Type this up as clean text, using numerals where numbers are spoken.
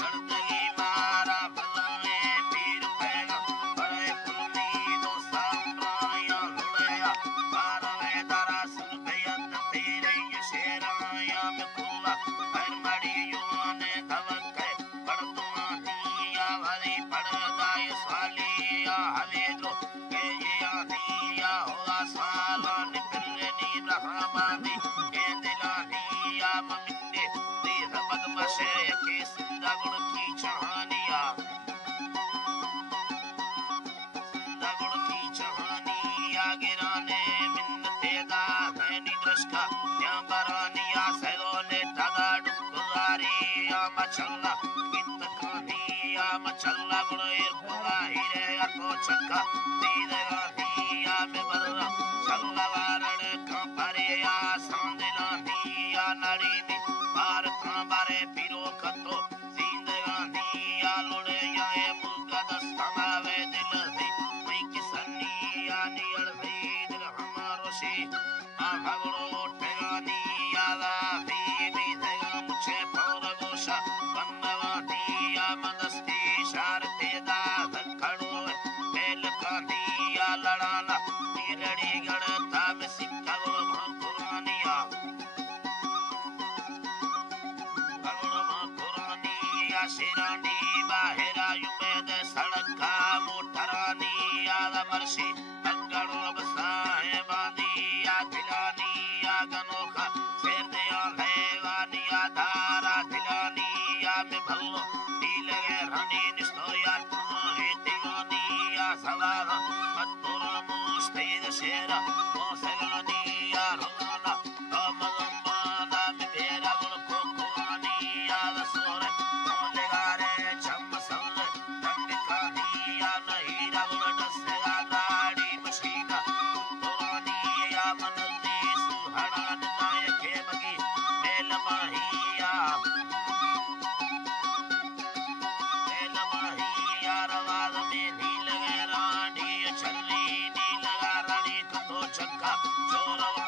नर्तकी मारा भलाए पीर पैगा बड़े कुलनी दो सांप्राया लुड़या बारवे दरा सुन बेयत तेरे ये शेराया में खुला हर मड़ी युवाने धवके पड़तुआ दिया भरी पड़दाय स्वालिया हले दो के ये दिया होगा साला निकलनी रहमानी के दिलानिया ममिंदे दी सबद मशे के सिंदा गुण की चहानिया सिंदा गुण की चहानिया गिराने मिन्नते दा हैनी दृष्का या बरानिया सैलो ने टगा डुगुजारिया मचल्ला गित कहानिया मचल्ला गुण इरपुगा हीरे अको चक्का दीदगा निया में बर्रा चल्ला वारण कंपरिया सांदिला निया नड़ी में बार बारे पीरो कतो जिंदगा निया लुड़े याए मुल्का दस्ताना वे दिल से मई किसनिया नियल से दिल हमारो से आ भगड़ो ठेगा निया दा भी देगा मुझे पौर गोशा बनवा निया मदस्ती शारते दा खड़ो बेल का निया लड़ाना लड़ी गड़ता में सिक्का गुड़ भकुरानिया भकुरानिया शिरानी बाहेरा युमेद सड़का मोटरानिया दमर्शी अगड़ो बसाए बानिया दिलानिया गनोखा शेर दिया लेवानिया धारा दिलानिया में भल्लो नीले रानी निस्तोया तुम्हें दिवानिया सवारा मत्तुरा मुस्तीद शेरा मोसगानिया रोगाना अमलम्बाना में बेरा गुलको कुरानिया दसोरे मोलेगारे चम सौरे रंगिकानिया नहीरा गुल दसेगा दाड़ी मशीना कुरानिया मनल्दी सुहड़ा निदाय के मगी मेल माहिया रवाद में नील रानी छल्ली नील रानी कतो चक्का चोरवा